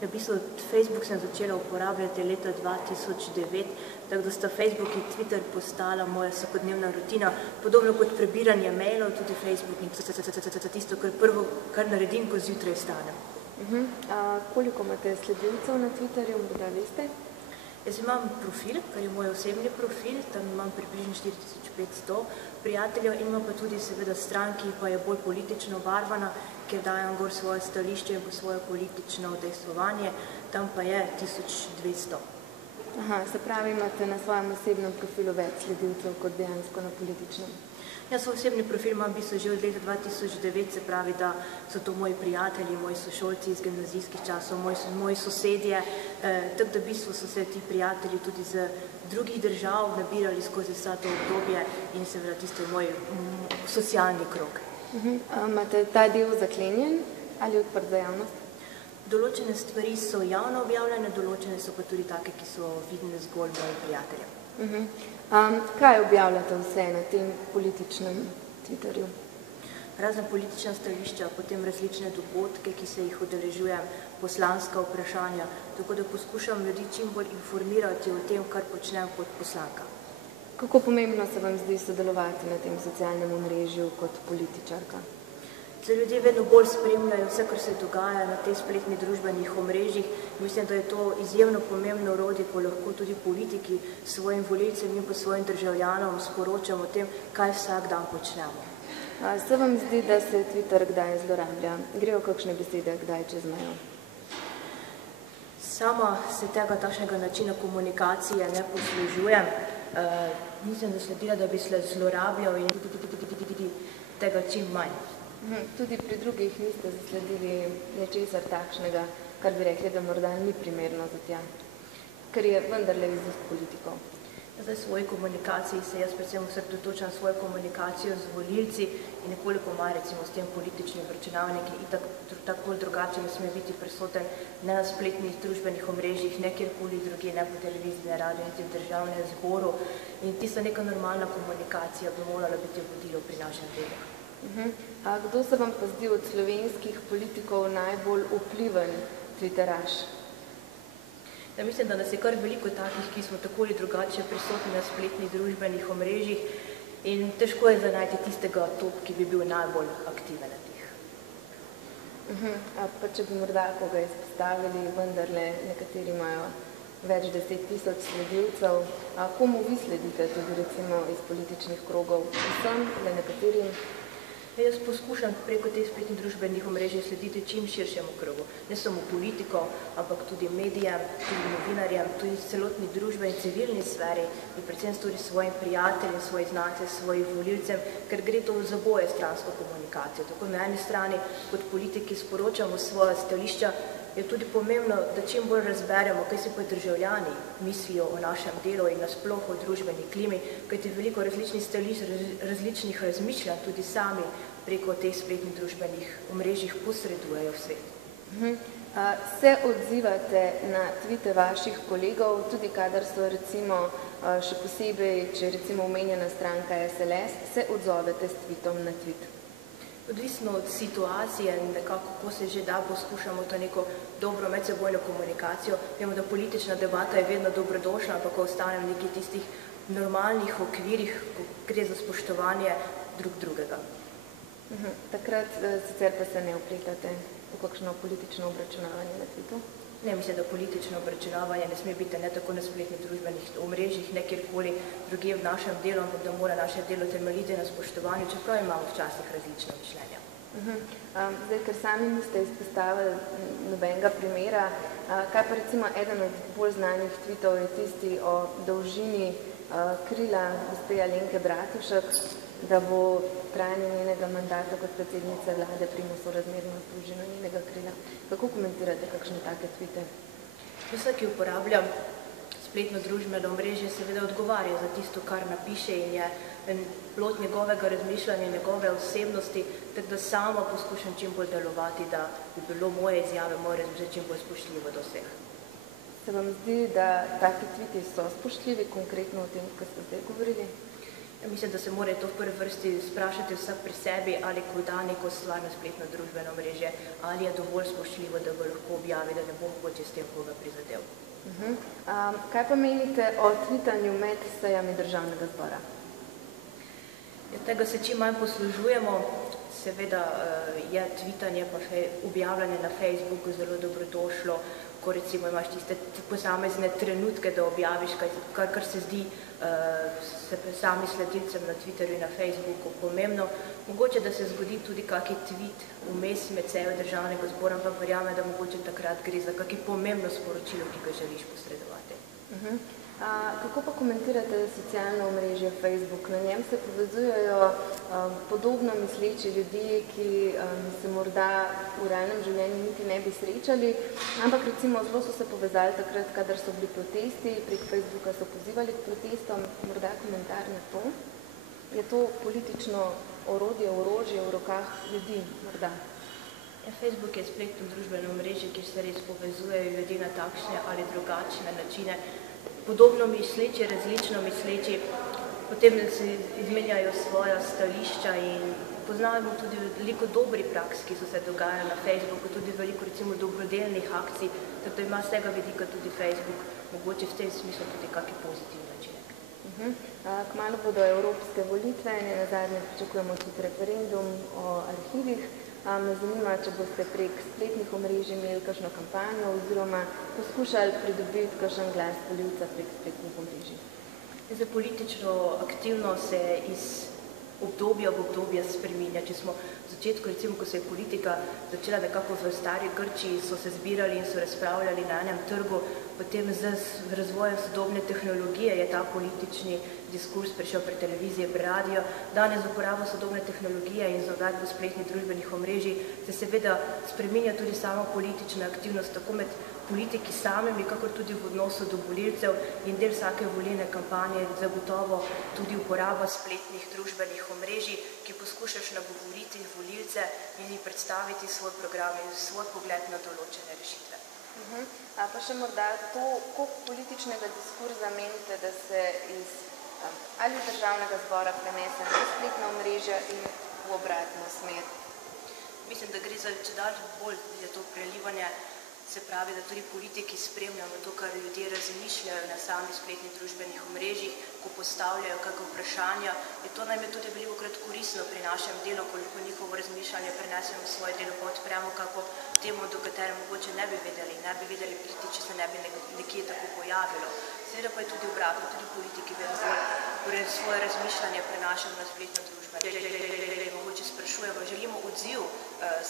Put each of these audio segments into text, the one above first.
V bistvu Facebook sem začela uporabljati leta 2009, tako da sta Facebook in Twitter postala moja vsakodnevna rutina. Podobno kot prebiranje mailov, tudi Facebook in tisto, kar naredim, ko zjutraj vstanem. Koliko imate sledilcev na Twitterju, morda veste? Jaz imam profil, kar je moj osebni profil, tam imam približno 4500 prijateljev in imam pa tudi seveda stran, ki pa je bolj politično obarvana, kjer dajem gor svoje stališče in svoje politično udejstvovanje, tam pa je 1200. Se pravi, imate na svojem osebnem profilu več sledilcev kot dejansko na političnem? Jaz svoj osebni profil imam v bistvu že od leta 2009, se pravi, da so to moji prijatelji, moji sošolci iz gimnazijskih časov, moji sosedje, tako da v bistvu so se ti prijatelji tudi z drugih držav nabirali skozi vsa to obdobje in seveda tisto moj socialni krog. Imate ta del zaklenjen ali odprt za javnost? Določene stvari so javno objavljene, določene so pa tudi take, ki so vidne zgolj mojim prijateljem. Kaj objavljate vse na tem političnem Twitterju? Razne politične stališča, potem različne dogodke, ki se jih udeležujem, poslanska vprašanja, tako da poskušam ljudi čim bolj informirati o tem, kar počnem kot poslanka. Kako pomembno se vam zdi sodelovati na tem socialnem omrežju kot političarka? Ljudje vedno bolj spremljajo vse, kar se dogaja na teh spletnih družbenih omrežjih. Mislim, da je to izjemno pomembno orodje, ko lahko tudi politiki svojim volilcem in pa svojim državljanom sporočamo o tem, kaj vsak dan počnemo. Se vam zdi, da se Twitter kdaj zlorablja? Grejo kakšne besede kdaj čez mejo? Sama se tega takšnega načina komunikacije ne poslužujem. Nisem zasledila, da bi se zlorabljal in tega čim manj. Tudi pri drugih niste zasledili nečesar takšnega, kar bi rekli, da morda ni primerno za tja, ker je vendarle iz politikov. Zdaj v svoji komunikaciji se jaz predvsem osredotočam svojo komunikacijo z volilci in nekoliko manj recimo s tem političnim obračunavanjem, ki itak tako drugače ne sme biti prisoten ne na spletnih družbenih omrežjih, ne kjerkoli drugje, ne po televiziji, ne radio, niti v državnem zboru. In tista neka normalna komunikacija bi morala biti vodilo pri našem delu. Kdo se vam pa zdi od slovenskih politikov najbolj vpliven twitteraš? Ja, mislim, da nas je kar veliko takih, ki smo tako ali drugače prisotni na spletnih družbenih omrežjih in težko je zanajti tistega top, ki bi bil najbolj aktiven na teh. Pa če bi morda koga izpostavili, vendarle nekateri imajo več 10.000 sledilcev. Komu vi sledite tudi recimo iz političnih krogov? Vsem, le nekaterim? Jaz poskušam preko teh spletnih družbenih omrežij slediti čim širšemu krogu. Ne samo politikov, ampak tudi medijem, tudi novinarjem, tudi celotni družbeni in civilni sferi in predvsem tudi svojim prijateljem, svojim znanцem, svojim volilcem, ker gre to za oboje stransko komunikacijo. Tako na eni strani kot politiki sporočamo svoja stališča, je tudi pomembno, da čim bolj razberemo, kaj si pa državljani mislijo o našem delu in nasploh o družbeni klimi, kajti veliko različnih stališč, različnih razmišljanj tudi sami preko teh spletnih družbenih omrežjih posredujejo v svet. Se odzivate na tvite vaših kolegov, tudi kadar so recimo še posebej, če recimo omenjena stranka SLS, se odzovete s tvitom na tvit? Odvisno od situacije in nekako, ko se že da, poskušamo to neko dobro medsebojno komunikacijo. Vemo, da politična debata je vedno dobrodošla, ampak ko ostane v nekih tistih normalnih okvirih, ko gre za spoštovanje drugega. Takrat sicer pa se ne vpletate v kakšno politično obračunavanje na tvitu? Ne, mislim, da politično obračunavanje ne sme biti ne tako na spletnih družbenih omrežjih, ne kjerkoli drugje v našem delu, ampak da mora naše delo temeljiti na spoštovanju, čeprav imamo včasih različna mišljenja. Zdaj, ker sami niste izpostavili nobenega primera, kaj pa recimo eden od bolj znanih tvitov je tisti o dolžini krila gospe Alenke Bratušek, da bo trajanje njenega mandata kot predsednice vlade primer sorazmerno z dolžino njenega krila. Kako komentirate kakšne take tvite? Vsak, ki uporablja spletno družbeno omrežje, seveda odgovarja za tisto, kar napiše in je plod njegovega razmišljanja, njegove osebnosti, tako da sama poskušam čim bolj delovati, da bi bilo moje izjave, moje razmišljanje čim bolj spoštljivo do vseh. Se vam zdi, da taki tviti so spoštljivi, konkretno o tem, kar ste zdaj govorili? Mislim, da se mora to v prvi vrsti sprašati vsak pri sebi, ali ko da neko stvarno spletno družbeno mreže, ali je dovolj spoštljivo, da ga lahko objavi, da ne bo mogoče s tem koga prizadel. Kaj pa menite o tvitanju med sejami Državnega zbora? Tega se čim manj poslužujemo. Seveda je tvitanje pa objavljanje na Facebooku zelo dobrodošlo, ko recimo imaš tiste posamezne trenutke, da objaviš, kar se zdi sami sledilcem na Twitterju in na Facebooku pomembno. Mogoče, da se zgodi tudi kaki tweet vmes med sejo Državnega zbora, ampak verjamem, da mogoče takrat gre za kaki pomembno sporočilo, ki ga želiš posredovati. Kako pa komentirate socialno omrežje Facebook? Na njem se povezujejo podobno misleči ljudje, ki se morda v realnem življenju niti ne bi srečali, ampak recimo zelo so se povezali takrat, kadar so bili protesti, prek Facebooka so pozivali k protestom. Morda komentar na to? Je to politično orožje v rokah ljudi morda? Facebook je spletno družbeno omrežje, kjer se res povezujejo ljudi na takšne ali drugačne načine, podobno misleči, različno misleči, potem se izmenjajo svoja stališča in poznamo tudi veliko dobrih praks, ki so se dogajali na Facebooku, tudi veliko recimo dobrodelnih akcij, tako da ima z tega vidika tudi Facebook mogoče v tem smislu tudi kakšen pozitivni načinek. Kmalu bodo evropske volitve, nenazadnje pričakujemo tudi referendum o arhivih. Me zanima, če boste prek spletnih omrežij imeli kakšno kampanjo oziroma poskušali pridobiti kakšen glas volivca prek spletnih omrežij. Za politično aktivnost se iz obdobja v obdobje spreminja. Če smo v začetku, recimo, ko se je politika začela nekako v stari Grčiji, so se zbirali in so razpravljali na enem trgu, potem z razvojem sodobne tehnologije je ta politični diskurs prišel pri televiziji, pri radiju. Danes z uporabo sodobne tehnologije in z uvedbo spletnih družbenih omrežij se seveda spreminja tudi sama politična aktivnost, tako med politiki samimi, kakor tudi v odnosu do volilcev in del vsake volilne kampanje zagotovo tudi uporaba spletnih družbenih omrežij, ki poskušaš nagovoriti volilce in jim predstaviti svoj program in svoj pogled na določene rešitve. Pa še morda to, koliko političnega diskurza menite, da se iz ali Državnega zbora prenese na spletna omrežja in v obratno smer? Mislim, da gre za čedalje bolj to prelivanje, se pravi, da tudi politiki spremljamo to, kar ljudje razmišljajo na samih spletnih družbenih omrežjih, ko postavljajo kakšna vprašanja. Je to nam je tudi velikokrat koristno pri našem delu, ko lahko njihovo razmišljanje prenesemo v svoje delo, pa odpremo kako temo, do katere mogoče ne bi vedeli priti, če se ne bi nekje tako pojavilo. Seveda pa je tudi obratno, tudi politiki vedno bolj svoje razmišljanje prenašamo na spletno družbo. Mogoče sprašujemo, želimo odziv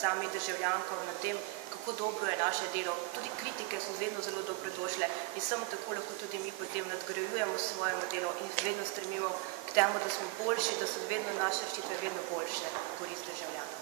samih državljankov na tem, kako dobro je naše delo. Tudi kritike so vedno zelo dobrodošle in samo tako lahko tudi mi potem nadgrajujemo svojemu delo in vedno stremimo k temu, da smo boljši, da so vedno naše rešitve vedno boljše v korist državljanov.